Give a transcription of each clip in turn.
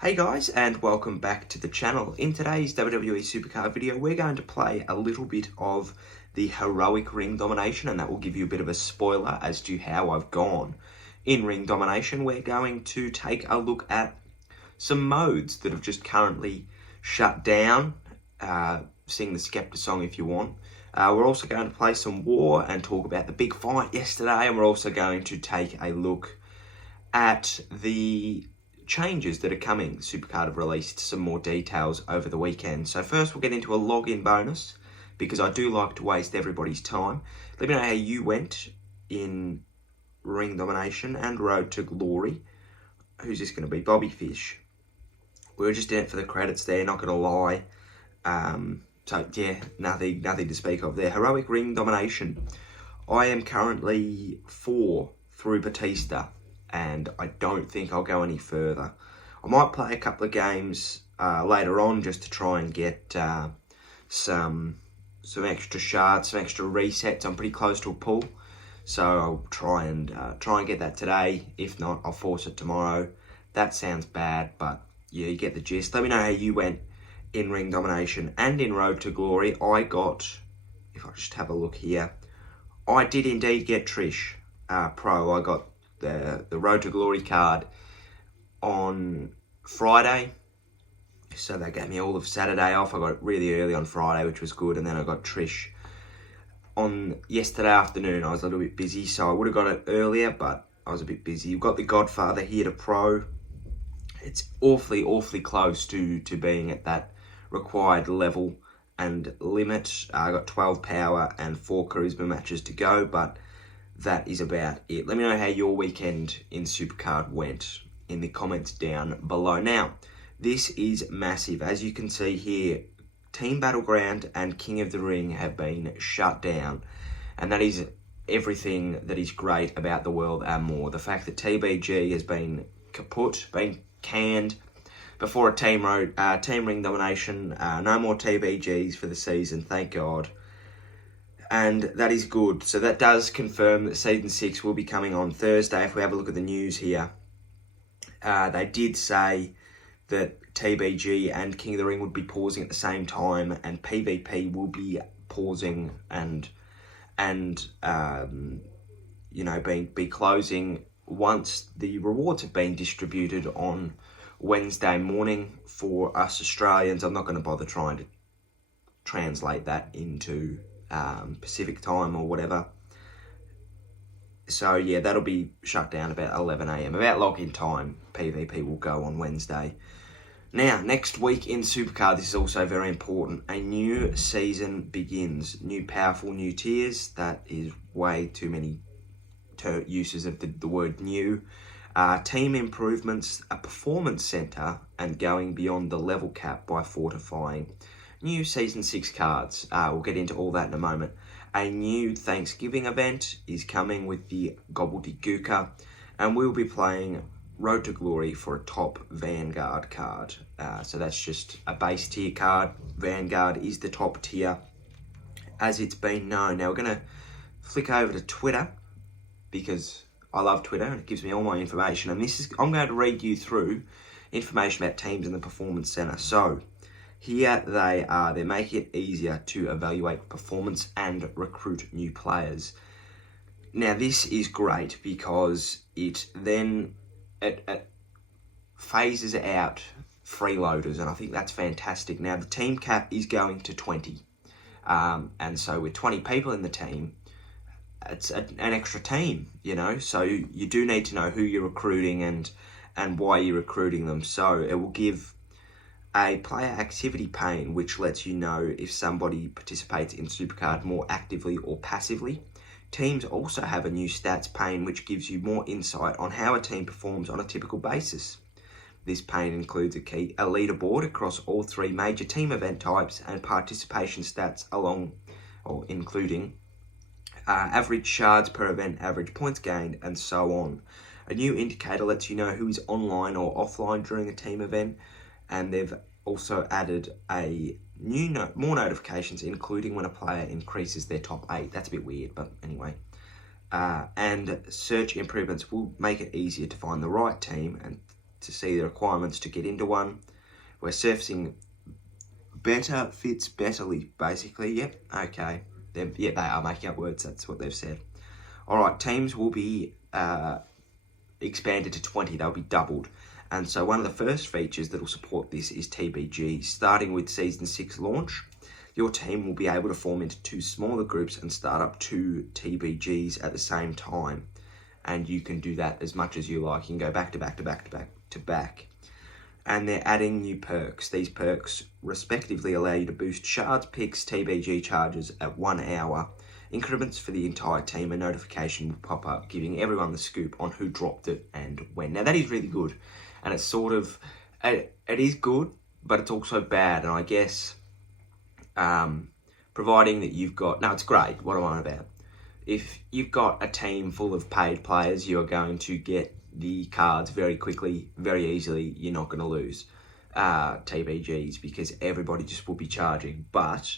Hey guys, and welcome back to the channel. In today's WWE SuperCard video, we're going to play a little bit of the heroic ring domination, and that will give you a bit of a spoiler as to how I've gone. In ring domination, we're going to take a look at some modes that have just currently shut down. Sing the Skepta song if you want. We're also going to play some war and talk about the big fight yesterday, and we're also going to take a look at the changes that are coming. SuperCard have released some more details over the weekend. So first we'll get into a login bonus, because I do like to waste everybody's time. Let me know how you went in ring domination and road to glory. Who's this going to be? Bobby Fish. We were just in it for the credits there, not going to lie. So yeah, nothing to speak of there. Heroic ring domination. I am currently 4 through Batista, and I don't think I'll go any further. I might play a couple of games later on just to try and get some extra shards, some extra resets. I'm pretty close to a pull, so I'll try and get that today. If not, I'll force it tomorrow. That sounds bad, but yeah, you get the gist. Let me know how you went in ring domination and in road to glory. I got, if I just have a look here, I did indeed get Trish Pro. I got the Road to Glory card on Friday, so that gave me all of Saturday off. I got it really early on Friday, which was good, and then I got Trish on yesterday afternoon. I was a little bit busy, so I would have got it earlier, but I was a bit busy. You've got the Godfather here to Pro. It's awfully close to being at that required level and limit. I got 12 power and 4 charisma matches to go, but that is about it. Let me know how your weekend in SuperCard went in the comments down below. Now, this is massive. As you can see here, Team Battleground and King of the Ring have been shut down. And that is everything that is great about the world and more. The fact that TBG has been kaput, been canned before a team ring domination. No more TBGs for the season, thank God. And that is good. So that does confirm that Season 6 will be coming on Thursday. If we have a look at the news here, they did say that TBG and King of the Ring would be pausing at the same time, and PvP will be pausing and you know, be closing once the rewards have been distributed on Wednesday morning for us Australians. I'm not going to bother trying to translate that into Pacific time or whatever. So yeah, that'll be shut down about 11 AM. About login time, PvP will go on Wednesday. Now, next week in SuperCard, this is also very important. A new season begins. New powerful new tiers. That is way too many uses of the word new. Team improvements, a performance center, and going beyond the level cap by fortifying. New Season 6 cards. We'll get into all that in a moment. A new Thanksgiving event is coming with the Gobbledygooker, and we'll be playing Road to Glory for a top Vanguard card. So that's just a base tier card. Vanguard is the top tier, as it's been known. Now we're going to flick over to Twitter, because I love Twitter and it gives me all my information. And I'm going to read you through information about teams in the Performance Center. So here they are. They make it easier to evaluate performance and recruit new players. Now, this is great because it phases out freeloaders, and I think that's fantastic. Now, the team cap is going to 20. And so with 20 people in the team, it's an extra team, you know. So you do need to know who you're recruiting and why you're recruiting them. So it will give a player activity pane, which lets you know if somebody participates in SuperCard more actively or passively. Teams also have a new stats pane, which gives you more insight on how a team performs on a typical basis. This pane includes a leaderboard across all 3 major team event types and participation stats including average shards per event, average points gained, and so on. A new indicator lets you know who is online or offline during a team event, and they've also added more notifications, including when a player increases their top 8. That's a bit weird, but anyway. And search improvements will make it easier to find the right team and to see the requirements to get into one. We're surfacing better fits betterly, basically. Yep, okay. Yeah, they are making up words. That's what they've said. All right, teams will be expanded to 20. They'll be doubled. And so one of the first features that will support this is TBG. Starting with Season 6 launch, your team will be able to form into 2 smaller groups and start up 2 TBGs at the same time. And you can do that as much as you like. You can go back to back to back to back to back. And they're adding new perks. These perks respectively allow you to boost shards, picks, TBG charges at 1 hour. Increments for the entire team. A notification will pop up giving everyone the scoop on who dropped it and when. Now that is really good. And it's sort of, it is good, but it's also bad. And I guess, providing that you've got, no, it's great. What am I on about? If you've got a team full of paid players, you're going to get the cards very quickly, very easily. You're not going to lose TBGs because everybody just will be charging. But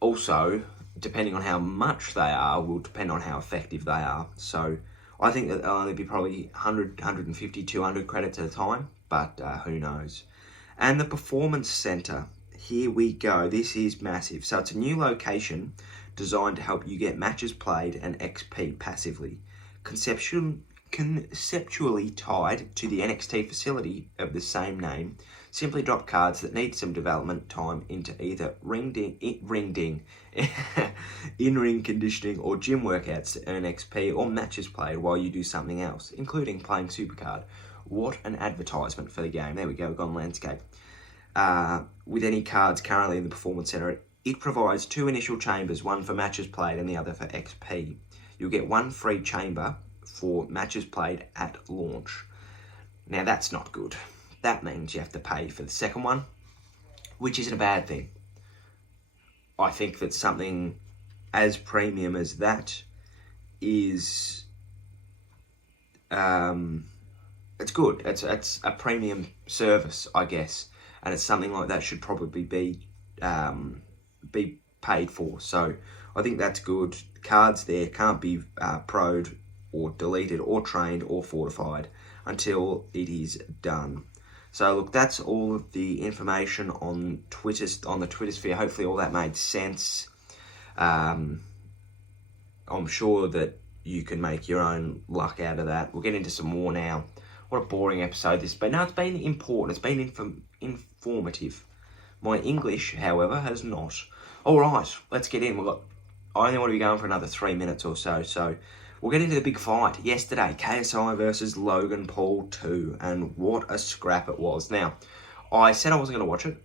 also, depending on how much they are, will depend on how effective they are. So I think that they'll only be probably 100, 150, 200 credits at a time, but who knows. And the Performance Center, here we go. This is massive. So it's a new location designed to help you get matches played and XP passively. Conceptually tied to the NXT facility of the same name, simply drop cards that need some development time into either in-ring conditioning or gym workouts to earn XP or matches played while you do something else, including playing SuperCard. What an advertisement for the game. There we go, we've gone landscape. With any cards currently in the Performance Center, it provides 2 initial chambers, one for matches played and the other for XP. You'll get 1 free chamber for matches played at launch. Now that's not good. That means you have to pay for the second one, which isn't a bad thing. I think that something as premium as that is, it's good. It's a premium service, I guess, and it's something like that should probably be paid for. So I think that's good. Cards there can't be pro'd or deleted or trained or fortified until it is done. So look, that's all of the information on the Twitter sphere. Hopefully all that made sense. I'm sure that you can make your own luck out of that. We'll get into some more now. What a boring episode this has been. No, it's been important. It's been informative. My English, however, has not. All right, let's get in. I only want to be going for another 3 minutes or so. So we'll get into the big fight. Yesterday, KSI versus Logan Paul 2. And what a scrap it was. Now, I said I wasn't going to watch it.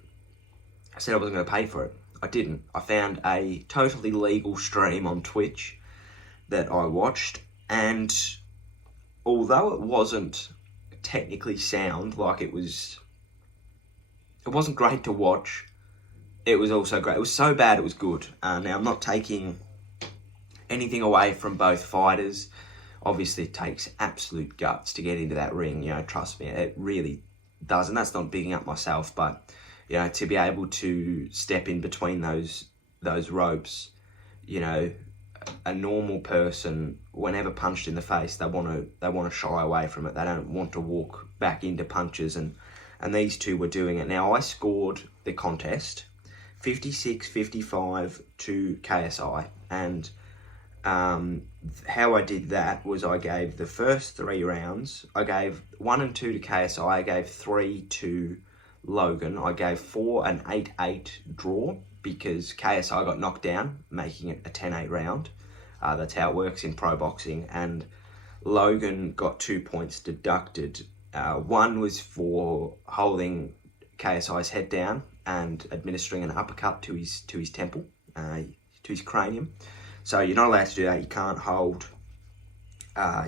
I said I wasn't going to pay for it. I didn't. I found a totally legal stream on Twitch that I watched. And although it wasn't technically sound, like it wasn't great to watch, it was also great. It was so bad it was good. Now, I'm not taking anything away from both fighters. Obviously, it takes absolute guts to get into that ring. You know, trust me, it really does. And that's not bigging up myself, but you know, to be able to step in between those ropes, you know, a normal person, whenever punched in the face, they want to shy away from it. They don't want to walk back into punches, and these two were doing it. Now, I scored the contest 56-55 to KSI, and how I did that was I gave the first 3 rounds, I gave 1 and 2 to KSI, I gave 3 to Logan, I gave 4 an 8-8 draw because KSI got knocked down, making it a 10-8 round. That's how it works in pro boxing. And Logan got 2 points deducted. 1 was for holding KSI's head down and administering an uppercut to his temple, to his cranium. So you're not allowed to do that. You can't hold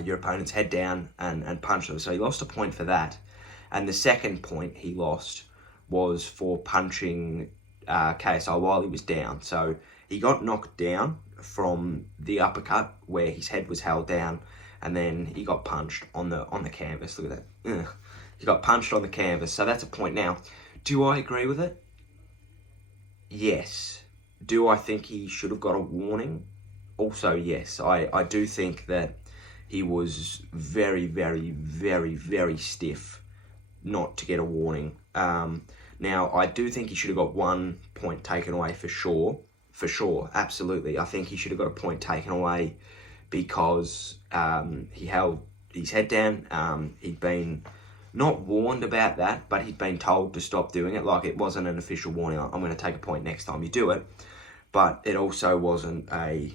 your opponent's head down and punch them. So he lost a point for that. And the second point he lost was for punching KSI while he was down. So he got knocked down from the uppercut where his head was held down, and then he got punched on the canvas. Look at that. Ugh. He got punched on the canvas. So that's a point. Now, do I agree with it? Yes. Do I think he should have got a warning? Also, yes. I do think that he was very, very, very, very stiff not to get a warning. Now, I do think he should have got 1 point taken away for sure. For sure, absolutely. I think he should have got a point taken away because he held his head down. He'd been not warned about that, but he'd been told to stop doing it. Like, it wasn't an official warning. I'm going to take a point next time you do it. But it also wasn't it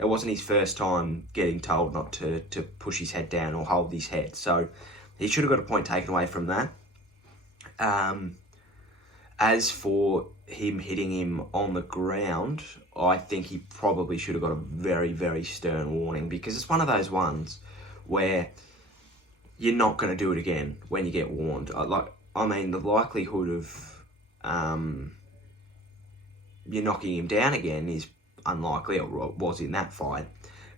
wasn't his first time getting told not to push his head down or hold his head. So he should have got a point taken away from that. As for him hitting him on the ground, I think he probably should have got a very, very stern warning, because it's one of those ones where you're not going to do it again when you get warned. I mean, the likelihood of you knocking him down again is unlikely, or was in that fight,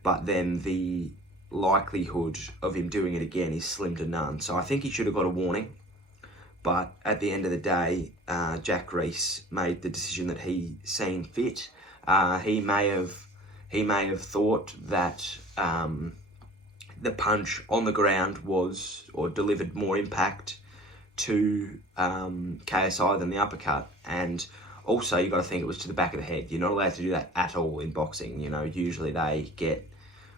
but then the likelihood of him doing it again is slim to none. So I think he should have got a warning. But at the end of the day, Jack Reese made the decision that he seen fit. He may have thought that the punch on the ground was, or delivered more impact to KSI than the uppercut. And also, you got to think it was to the back of the head. You're not allowed to do that at all in boxing. You know, usually they get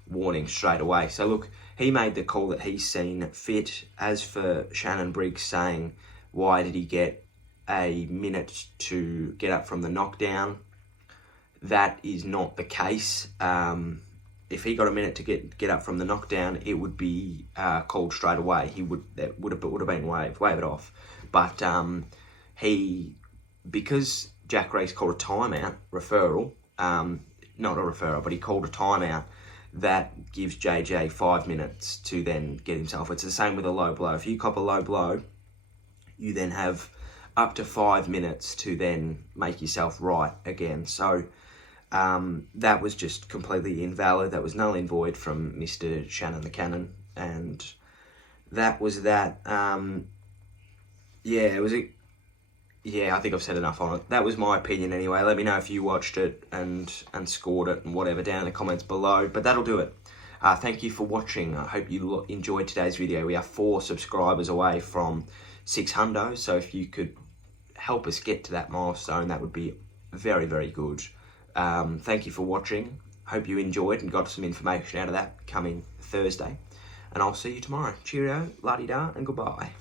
warning straight away. So look, he made the call that he's seen fit. As for Shannon Briggs saying, why did he get a minute to get up from the knockdown? That is not the case. If he got a minute to get up from the knockdown, it would be called straight away. That would have been wave it off. But because Jack Reese called a timeout referral, not a referral, but he called a timeout. That gives JJ 5 minutes to then get himself. It's the same with a low blow. If you cop a low blow, you then have up to 5 minutes to then make yourself right again. So that was just completely invalid. That was null and void from Mr. Shannon the Cannon. And that was that. Yeah, I think I've said enough on it. That was my opinion anyway. Let me know if you watched it and scored it and whatever down in the comments below. But that'll do it. Thank you for watching. I hope you enjoyed today's video. We are 4 subscribers away from 600. So if you could help us get to that milestone, that would be very, very good. Thank you for watching. Hope you enjoyed and got some information out of that coming Thursday. And I'll see you tomorrow. Cheerio, la-di-da, and goodbye.